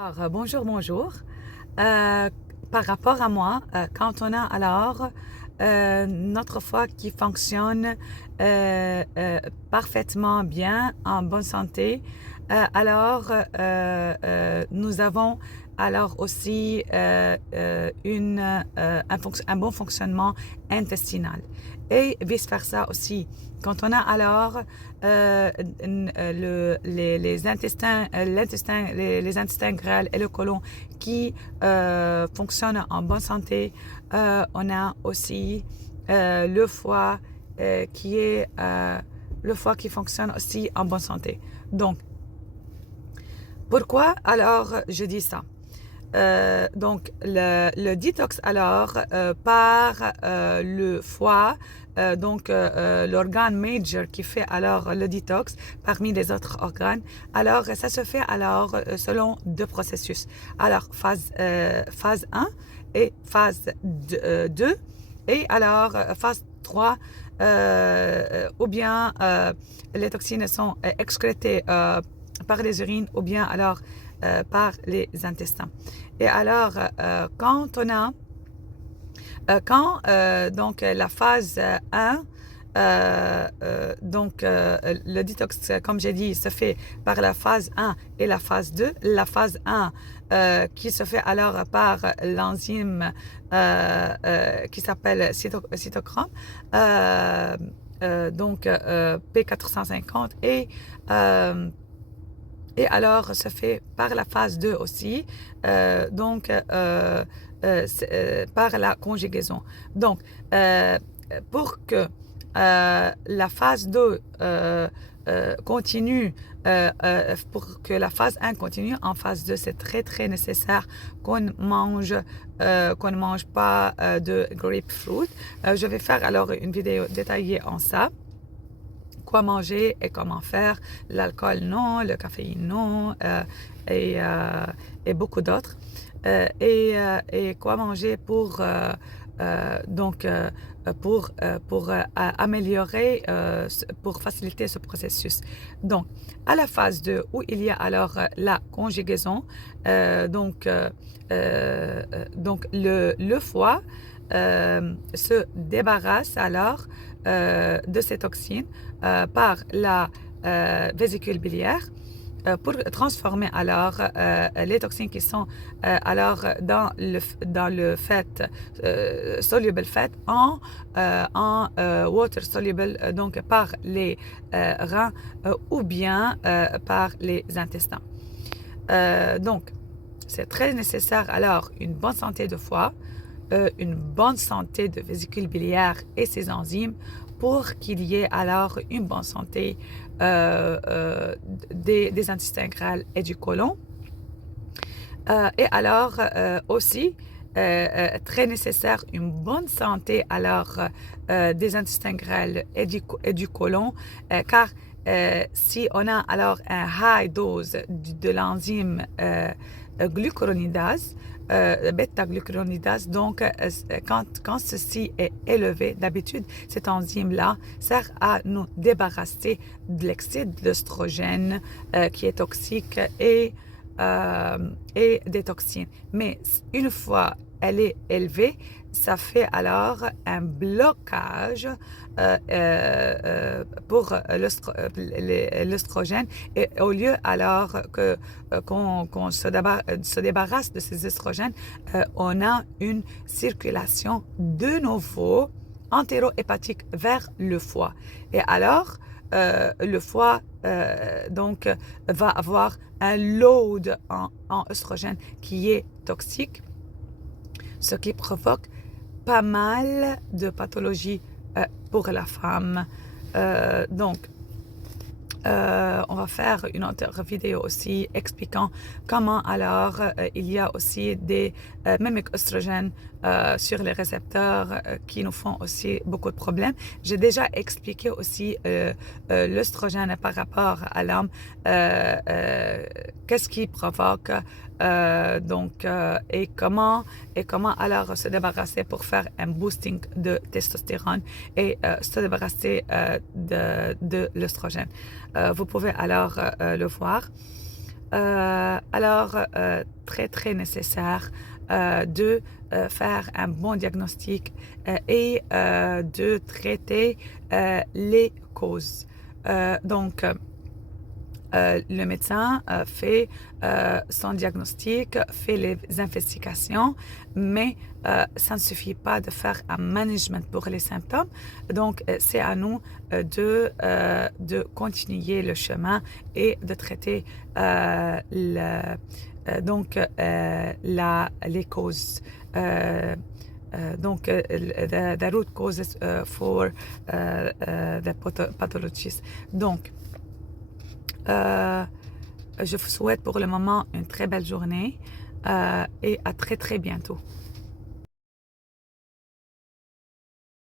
Alors, bonjour, bonjour. Euh, Par rapport à moi, quand on a alors notre foie qui fonctionne parfaitement bien, en bonne santé, nous avons alors aussi un bon fonctionnement intestinal. Et vice-versa aussi. Quand on a alors les intestins, les intestins grêles et le côlon qui fonctionnent en bonne santé, on a aussi le foie le foie qui fonctionne aussi en bonne santé. Donc, pourquoi alors je dis ça? Donc, le détox alors par le foie, l'organe major qui fait alors le détox parmi les autres organes. Alors, ça se fait alors selon deux processus. Alors, phase 1 et phase 2 et alors phase 3 ou bien les toxines sont excrétées par les urines ou bien alors par les intestins. Et alors, quand la phase 1, le détox, comme j'ai dit, se fait par la phase 1 et la phase 2. La phase 1 qui se fait alors par l'enzyme qui s'appelle cytochrome, P450 et alors se fait par la phase 2 aussi, par la conjugaison. Donc, pour que la phase 2 continue, pour que la phase 1 continue en phase 2, c'est très très nécessaire qu'on qu'on ne mange pas de grapefruit. Je vais faire alors une vidéo détaillée en ça. Quoi manger et comment faire, l'alcool non, le caféine non, et beaucoup d'autres. Et quoi manger pour améliorer, pour faciliter ce processus. Donc, à la phase 2, où il y a alors la conjugaison, le foie se débarrasse alors de ces toxines par la vésicule biliaire pour transformer alors les toxines qui sont alors dans le fait soluble fat en water soluble donc par les reins ou bien par les intestins. Donc c'est très nécessaire alors une bonne santé de foie, une bonne santé de vésicule biliaire et ses enzymes pour qu'il y ait alors une bonne santé des intestins grêles et du côlon. Et alors aussi, très nécessaire, une bonne santé alors des intestins grêles et du côlon, car si on a alors un high dose de l'enzyme glucuronidase, bêta-glucuronidase. Donc, quand ceci est élevé, d'habitude, cette enzyme-là sert à nous débarrasser de l'excès d'œstrogène qui est toxique et des toxines. Mais une fois elle est élevée, ça fait alors un blocage pour l'œstrogène et au lieu alors qu'on se débarrasse de ces œstrogènes, on a une circulation de nouveau entéro-hépatique vers le foie. Et alors, le foie va avoir un load en œstrogène qui est toxique, ce qui provoque pas mal de pathologies pour la femme. On va faire une autre vidéo aussi expliquant comment alors il y a aussi des mimiques œstrogènes sur les récepteurs qui nous font aussi beaucoup de problèmes. J'ai déjà expliqué aussi l'œstrogène par rapport à l'homme, qu'est-ce qui provoque et comment alors se débarrasser pour faire un boosting de testostérone et se débarrasser de l'œstrogène. Vous pouvez alors le voir. Alors, très très nécessaire de faire un bon diagnostic et de traiter les causes. Donc, le médecin fait son diagnostic, fait les investigations, mais ça ne suffit pas de faire un management pour les symptômes. Donc, c'est à nous de continuer le chemin et de traiter les causes. Donc, the root causes for the pathologies. Donc, je vous souhaite pour le moment une très belle journée et à très très bientôt.